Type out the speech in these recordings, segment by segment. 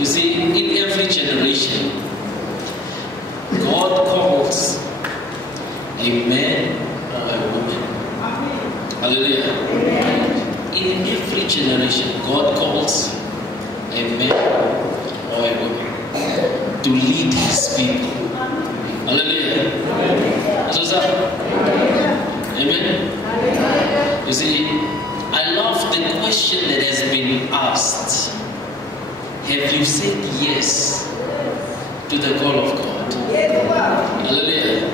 You see, in every generation, God calls a man or a woman. Hallelujah. In every generation, God calls a man or a woman to lead his people. Hallelujah. What's that? Amen. You see, I love the question that has been asked. Have you said yes to the call of God? Hallelujah.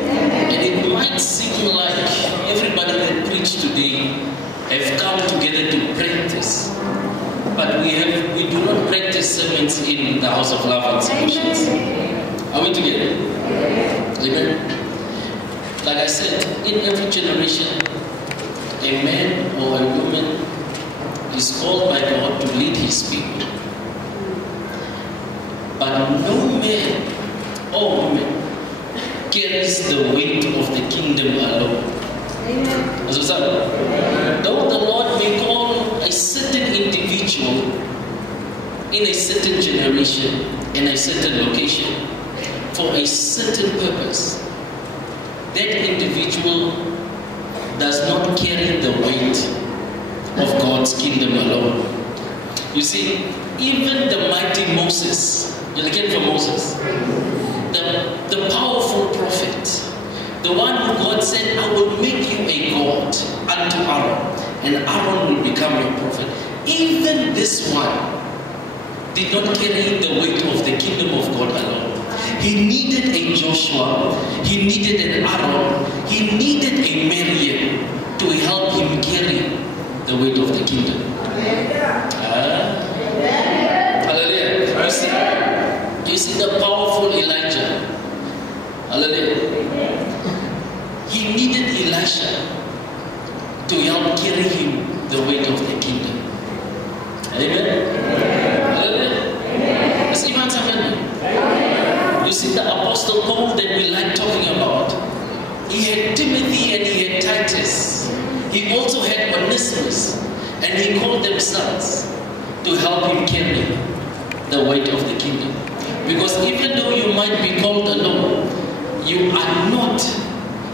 And it might seem like everybody that preached today have come together to practice. But we do not practice sermons in the House of Love and Solutions. Are we together? Amen. Like I said, in every generation, a man or a woman is called by God to lead his people. But no man or woman carries the weight of the kingdom alone. Amen. Though the Lord may call a certain individual in a certain generation, in a certain location, for a certain purpose, that individual does not carry the weight of God's kingdom alone. You see, even the mighty Moses, you're looking for Moses, the powerful prophet, the one who God said, I will make you a God unto Aaron, and Aaron will become your prophet. Even this one did not carry the weight of the kingdom of God alone. He needed a Joshua, he needed an Aaron, he needed a Miriam to help him carry the weight of the kingdom. Hallelujah. You see the powerful Elijah. Hallelujah. He needed Elisha to help carry him the weight of the kingdom. Amen. Hallelujah. Is Iman Amen? You see the Apostle Paul that we like talking about. He had Timothy and he had Titus. He also had Onesimus, and he called them sons to help him carry the weight of the kingdom. Because even though you might be called alone, you are not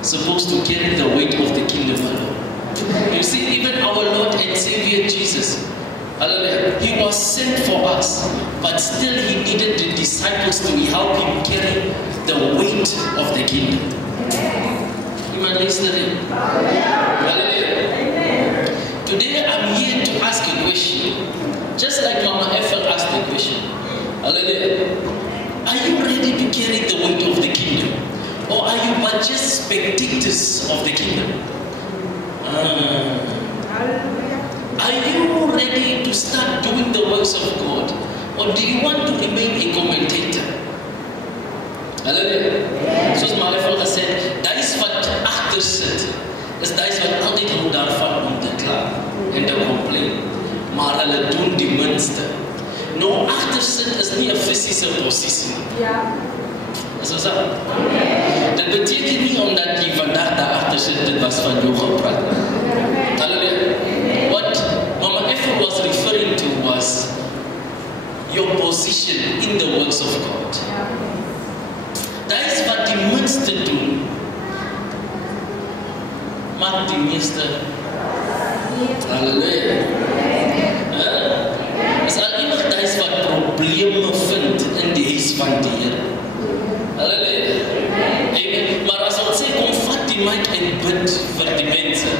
supposed to carry the weight of the kingdom alone. You see, even our Lord and Savior Jesus, hallelujah, he was sent for us, but still he needed the disciples to help him carry the weight of the kingdom. You are listening? Hallelujah. Today I'm here to ask a question, just like Mama Ethel asked the question. Hallelujah. Are you ready to carry the weight of the kingdom? Or are you but just spectators of the kingdom? Are you ready to start doing the works of God? Or do you want to remain a commentator? Hallelujah. Zoals my vader zei, dat is wat achter zit. Is dat is wat altyd hou daarvan om te kla en te complain. Maar hulle doen die minste. Nou achter sit is nie 'n fisiese posisie. Ja. Is dit so? Dit beteken nie omdat jy vandag daar agter sit dit was van jou gepraat. Hallelujah. What Mama Ethel was referring to was your position in the works of God. Dat is wat die minste doen. Maak die meeste. Hallelujah. Is al iemand dat is wat probleme vind in die huis van die Here. Hallelujah. Amen. Maar as ons sê kom vat die mic en bid vir die mense,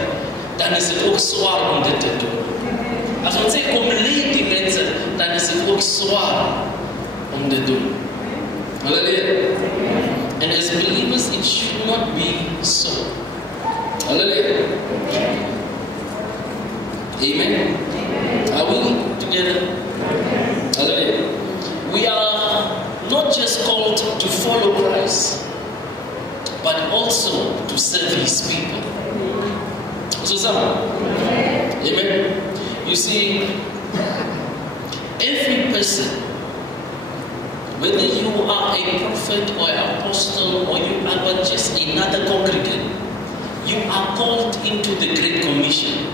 dan is dit ook swaar om dit te doen. As ons sê kom leid die mense, dan is dit ook swaar om dit te doen. Hallelujah. And as believers, it should not be so. Hallelujah. Amen. Are we together? Hallelujah. We are not just called to follow Christ, but also to serve His people. So, amen. You see, every person, whether you are a prophet or an apostle or you are but just another congregant, you are called into the Great Commission.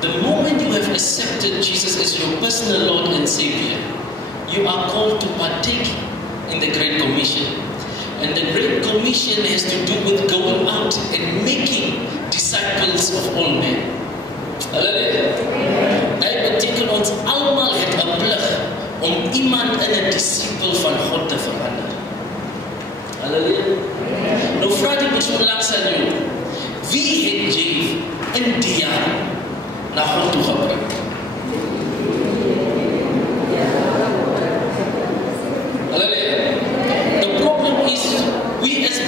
The moment you have accepted Jesus as your personal Lord and Savior, you are called to partake in the Great Commission. And the Great Commission has to do with going out and making disciples of all men. Hallelujah. Hy beteken ons almal het 'n plig om iemand in 'n disipel van God te verander. Halleluja. Nou vra die persoon langs aan jou, wie het jy in die jaar na God toe gebring? Halleluja. The problem is, we as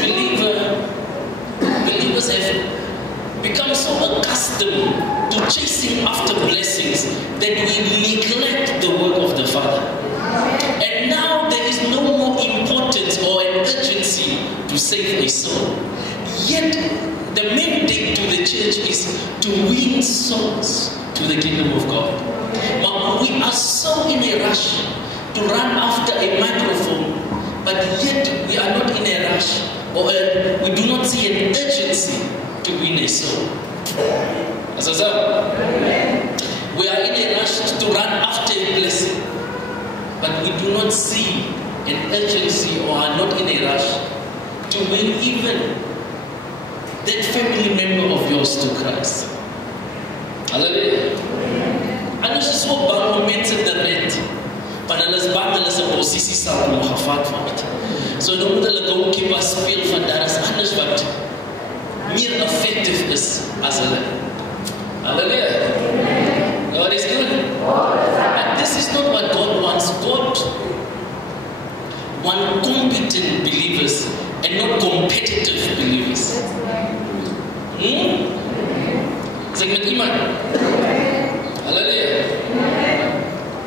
believers have become so accustomed to chasing after blessings that we neglect the work of the Father. And now there is no more importance or an urgency to save a soul. Yet the mandate to the church is to win souls to the kingdom of God. But we are so in a rush to run after a microphone, but yet we are not in a rush, or we do not see an urgency to win a soul. We are in a rush to run after a blessing, but we do not see an urgency, or are not in a rush to win even that family member of yours to Christ. Hallelujah. En as jy so bang om mense te red, want hulle is bang hulle se posisie sal kom gevat word. So dan moet hulle goalkeeper speel van daar is anders wat meer effective is as hulle. Hallelujah. God is good. And this is not what God wants. God wants competent believers and not competitive believers. Zeg met iemand. Hallelujah.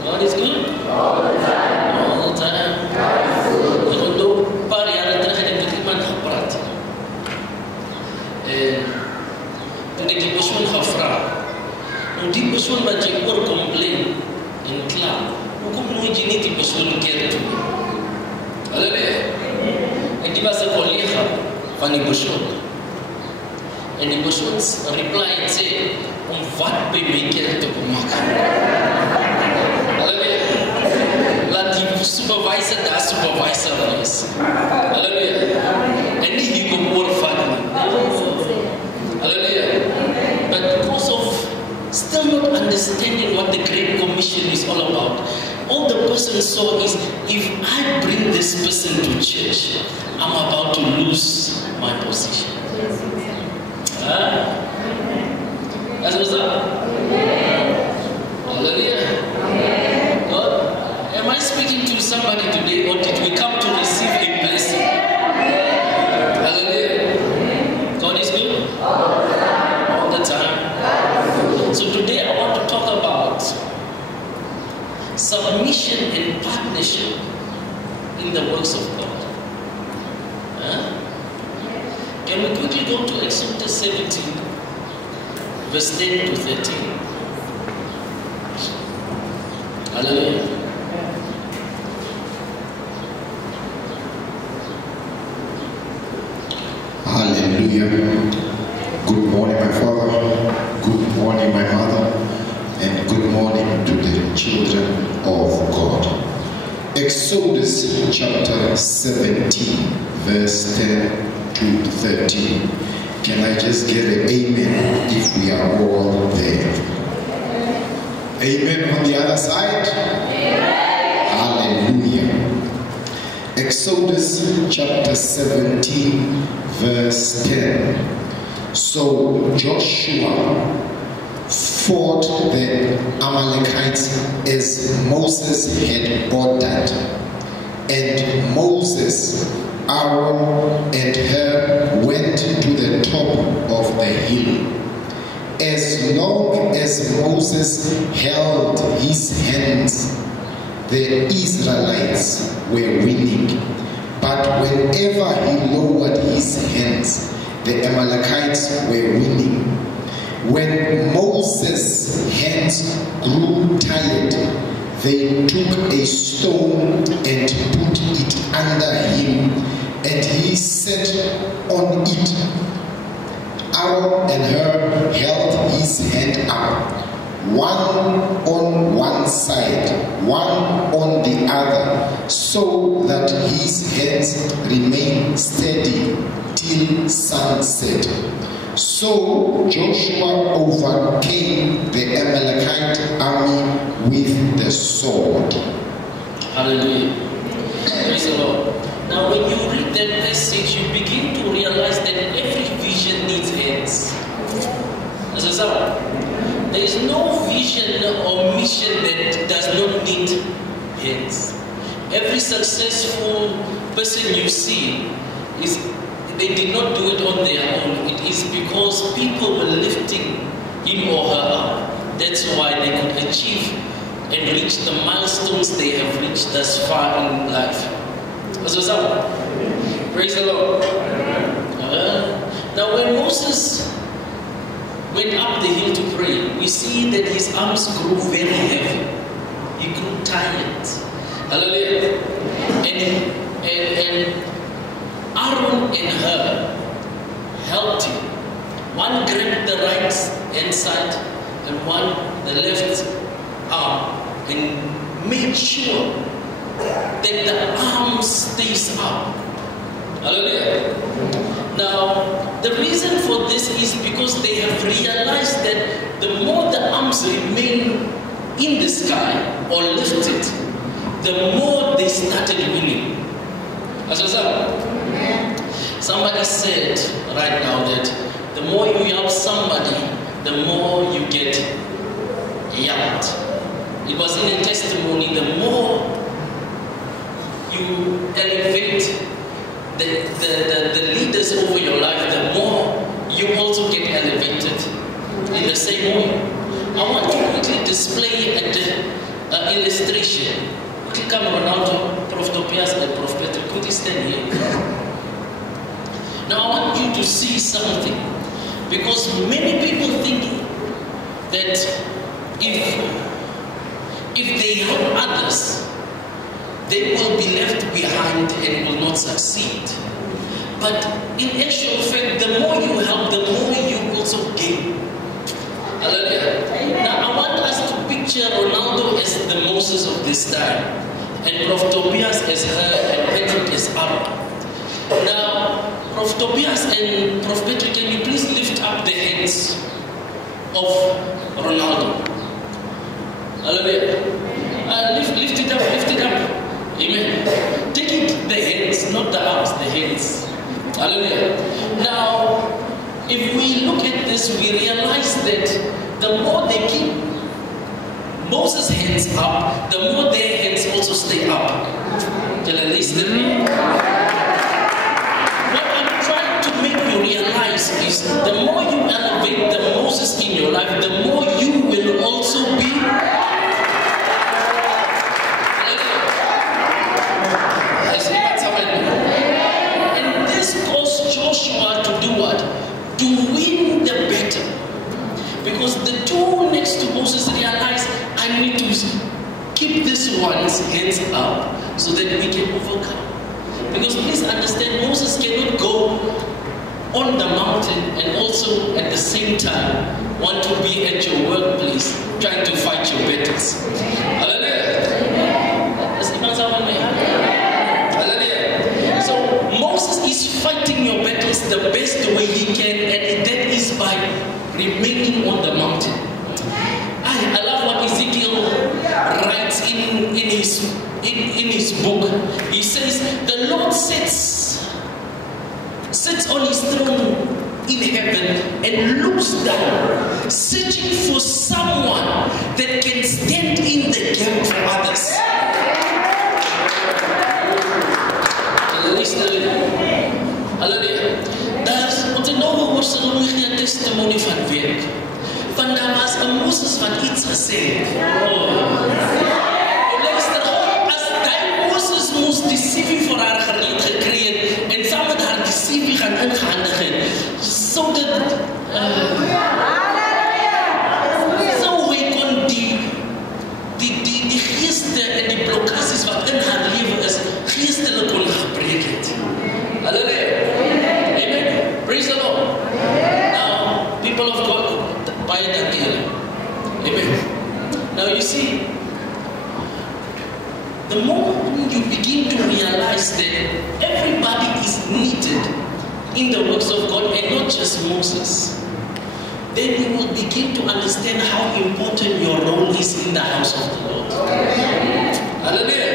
God is good. All the time. All the time. Ek het ook 'n paar jare terug met iemand gepraat. En toen ek die persoon gevra, nou die persoon wat jy oor complain en kla, hoekom nooit jy nie die persoon keer toe? Hallelujah. En die was 'n collega van die persoon. En die persoon reply en sê, om wat by my kerk te kom maak? Hallelujah. Laat die supervisor daar supervisor is. Hallelujah. En nie hier kom oorvat nie. Hallelujah. But because of still not understanding what the Great Commission is all about, all the person saw is, if I bring this person to church, I'm about to lose my position. As was that? Hallelujah. God, am I speaking to somebody today, or did we come to receive a blessing? Hallelujah. God is good all the time. So today I want to talk about submission and partnership in the works of God. Can we quickly go to Exodus 17, verse 10 to 13? Hallelujah. Hallelujah. Good morning, my father. Good morning, my mother. And good morning to the children of God. Exodus chapter 17, verse 10 to 13. Can I just get an amen if we are all there? Amen on the other side? Amen. Hallelujah. Exodus chapter 17, verse 10. So Joshua fought the Amalekites as Moses had ordered. And Moses, Aaron and Hur went to the top of the hill. As long as Moses held his hands, the Israelites were winning. But whenever he lowered his hands, the Amalekites were winning. When Moses' hands grew tired, they took a stone and put it under him, and he sat on it. Aaron and Hur held his hand up, one on one side, one on the other, so that his hands remain steady till sunset. So Joshua overcame the Amalekite army with the sword. Hallelujah. Praise the Lord. Now when you read that passage, you begin to realize that every vision needs hands. As a result, there is no vision or mission that does not need hands. Every successful person you see, they did not do it on their own. It is because people were lifting him or her up. That's why they could achieve and reach the milestones they have reached thus far in life. As a result, praise the Lord. Now when Moses went up the hill to pray, we see that his arms grew very heavy. He grew tired. Hallelujah. And Aaron and her helped him. One grabbed the right hand side and one the left arm, and made sure that the arm stays up. Hallelujah. Now, the reason for this is because they have realized that the more the arms remain in the sky or lifted, the more they started winning. As a result, somebody said right now that the more you help somebody, the more you get helped. It was in a testimony, the more you elevate the leaders over your life, the more you also get elevated. In the same way, I want to quickly display an illustration. Quickly come Ronaldo, Prof. Tobias and Prof. Peter, could you stand here? Now I want you to see something, because many people think that if they help others, they will be left behind and will not succeed. But in actual fact, the more you help, the more you also gain. Hallelujah. Now I want us to picture Ronaldo as the Moses of this time, and Prof. Tobias as her, and Patrick as Aaron. Now, Prof. Tobias and Prof. Patrick, can you please lift up the hands of Ronaldo? Hallelujah. Lift it up, lift it up. Amen. Take it, the hands, not the arms, the hands. Hallelujah. Now, if we look at this, we realize that the more they keep Moses' hands up, the more their hands also stay up. Can I listen? What I'm trying to make you realize is the more you elevate the Moses in your life, the more you will also be. And this caused Joshua to do what? To win the battle. Because the two next to Moses realized, I need to keep this one's hands up so that we can overcome. Because please understand, Moses cannot go on the mountain and also at the same time want to be at your workplace trying to fight your battles. Hallelujah. Hallelujah. So Moses is fighting your battles the best way he can, and that is by remaining on the mountain. I love what Ezekiel writes in his book. He says, the Lord sits on his throne in heaven and looks down, searching for someone that can stand in the gap for others. Hallelujah. Daar's ons 'n nuwe woordsalogie testimony van werk. Van daar was 'n Moses wat iets gesê het. Luister, as daai Moses moes die CV vir haar gekry het en saam met haar die CV gaan ingehandig het, sodat so we kon die geeste en die blokkades wat in haar lewe is, geestelik kon gebreek het. Hallelujah. Amen. Praise the Lord. Now, people of God, by the deal. Amen. Now you see, in the works of God, and not just Moses, then you will begin to understand how important your role is in the house of the Lord. Hallelujah.